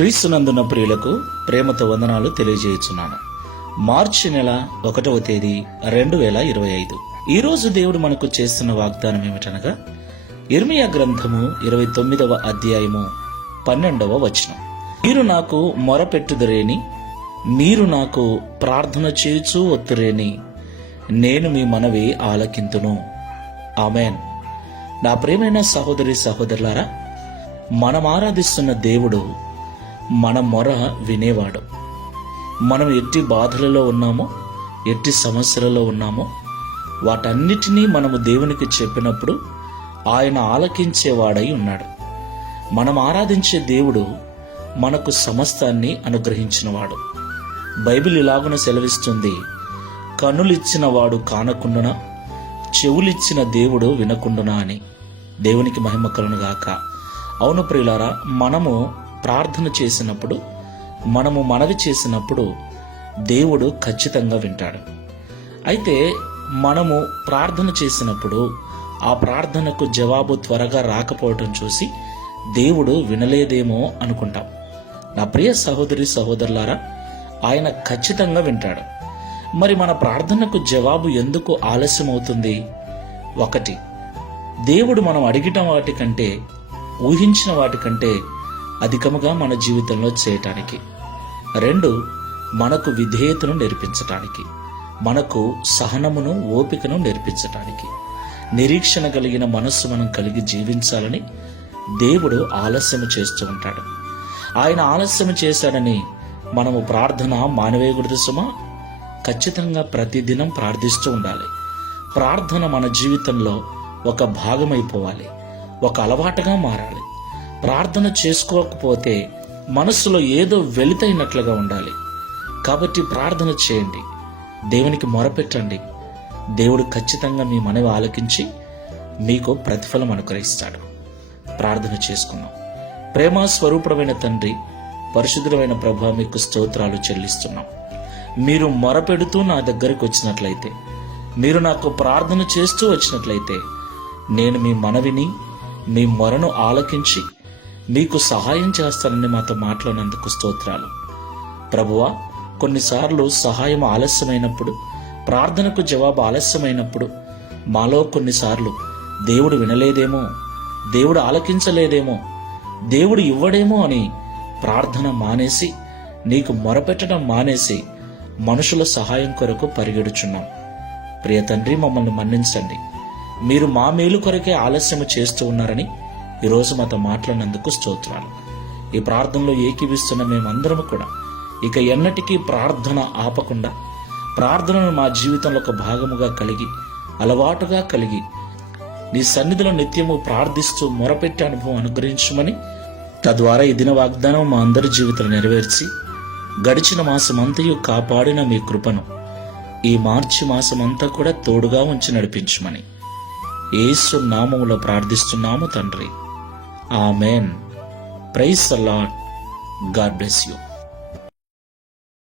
క్రీస్తునందున్న ప్రియులకు ప్రేమతో వందనాలు తెలియజేయుచున్నాను. మార్చి నెల 1వ తేదీ 2025. ఈరోజు దేవుడు మనకు చేస్తున్న వాగ్దానం ఏమిటనగా యిర్మీయా గ్రంథము 29వ అధ్యాయము 12వ వచనం. మీరు నాకు మొరపెట్టుదురేని, మీరు నాకు ప్రార్థన చేయుచూ ఒత్తురేని, నేను మీ మనవి ఆలకింతును. ఆమెన్. నా ప్రియమైన సహోదరి సహోదరులారా, మనం ఆరాధిస్తున్న దేవుడు మన మొర వినేవాడు. మనం ఎట్టి బాధలలో ఉన్నామో, ఎట్టి సమస్యలలో ఉన్నామో, వాటన్నిటినీ మనము దేవునికి చెప్పినప్పుడు ఆయన ఆలకించేవాడై ఉన్నాడు. మనం ఆరాధించే దేవుడు మనకు సమస్తాన్ని అనుగ్రహించినవాడు. బైబిల్ ఇలాగున సెలవిస్తుంది, కన్నులిచ్చిన వాడు కానకుండునా, చెవులిచ్చిన దేవుడు వినకుండునా అని. దేవునికి మహిమ కలుగునుగాక. అవును ప్రియులారా, మనము ప్రార్థన చేసినప్పుడు, మనము మనవి చేసినప్పుడు దేవుడు ఖచ్చితంగా వింటాడు. అయితే మనము ప్రార్థన చేసినప్పుడు ఆ ప్రార్థనకు జవాబు త్వరగా రాకపోవటం చూసి దేవుడు వినలేదేమో అనుకుంటాం. నా ప్రియ సహోదరి సహోదరులారా, ఆయన ఖచ్చితంగా వింటాడు. మరి మన ప్రార్థనకు జవాబు ఎందుకు ఆలస్యం అవుతుంది? 1, దేవుడు మనం అడిగిన వాటికంటే, ఊహించిన వాటికంటే అధికముగా మన జీవితంలో చేయటానికి. 2, మనకు విధేయతను నేర్పించటానికి, మనకు సహనమును ఓపికను నేర్పించటానికి. నిరీక్షణ కలిగిన మనస్సు మనం కలిగి జీవించాలని దేవుడు ఆలస్యం చేస్తూ ఉంటాడు. ఆయన ఆలస్యం చేశాడని మనము ప్రార్థన మానవేయకూడదు సుమా. ఖచ్చితంగా ప్రతిదినం ప్రార్థిస్తూ ఉండాలి. ప్రార్థన మన జీవితంలో ఒక భాగమైపోవాలి, ఒక అలవాటుగా మారాలి. ప్రార్థన చేసుకోకపోతే మనస్సులో ఏదో వెలితైనట్లుగా ఉండాలి. కాబట్టి ప్రార్థన చేయండి, దేవునికి మొరపెట్టండి. దేవుడు ఖచ్చితంగా మీ మనవి ఆలకించి మీకు ప్రతిఫలం అనుగ్రహిస్తాడు. ప్రార్థన చేసుకున్నాం. ప్రేమ స్వరూపమైన తండ్రి, పరిశుద్ధమైన ప్రభువా, మీకు స్తోత్రాలు చెల్లిస్తున్నాం. మీరు మొరపెడుతూ నా దగ్గరకు వచ్చినట్లయితే, మీరు నాకు ప్రార్థన చేస్తూ వచ్చినట్లయితే, నేను మీ మనవిని, మీ మొరను ఆలకించి మీకు సహాయం చేస్తానని మాతో మాట్లాడినందుకు స్తోత్రాలు. ప్రభువా, కొన్నిసార్లు సహాయం ఆలస్యమైనప్పుడు, ప్రార్థనకు జవాబు ఆలస్యమైనప్పుడు మాలో కొన్నిసార్లు దేవుడు వినలేదేమో, దేవుడు ఆలకించలేదేమో, దేవుడు ఇవ్వడేమో అని ప్రార్థన మానేసి, నీకు మొరపెట్టడం మానేసి మనుషుల సహాయం కొరకు పరిగెడుచున్నాం. ప్రియ తండ్రి, మమ్మల్ని మన్నించండి. మీరు మా మేలు కొరకే ఆలస్యం చేస్తూ ఉన్నారని ఈరోజు మాతో మాట్లాడినందుకు స్తోత్రాలు. ఈ ప్రార్థనలో ఏకీవిస్తున్న మేమందరము కూడా ఇక ఎన్నటికీ ప్రార్థన ఆపకుండా, ప్రార్థనను మా జీవితంలో ఒక భాగముగా కలిగి, అలవాటుగా కలిగి, నీ సన్నిధిలో నిత్యము ప్రార్థిస్తూ మొరపెట్టే అనుభవం అనుగ్రహించమని, తద్వారా ఈ దిన వాగ్దానం మా అందరి జీవితంలో నెరవేర్చి గడిచిన మాసమంతయు కాపాడిన మీ కృపను ఈ మార్చి మాసమంతా కూడా తోడుగా ఉంచి నడిపించమని యేసు నామములో ప్రార్థిస్తున్నాము తండ్రి. Amen. Praise the Lord. God bless you.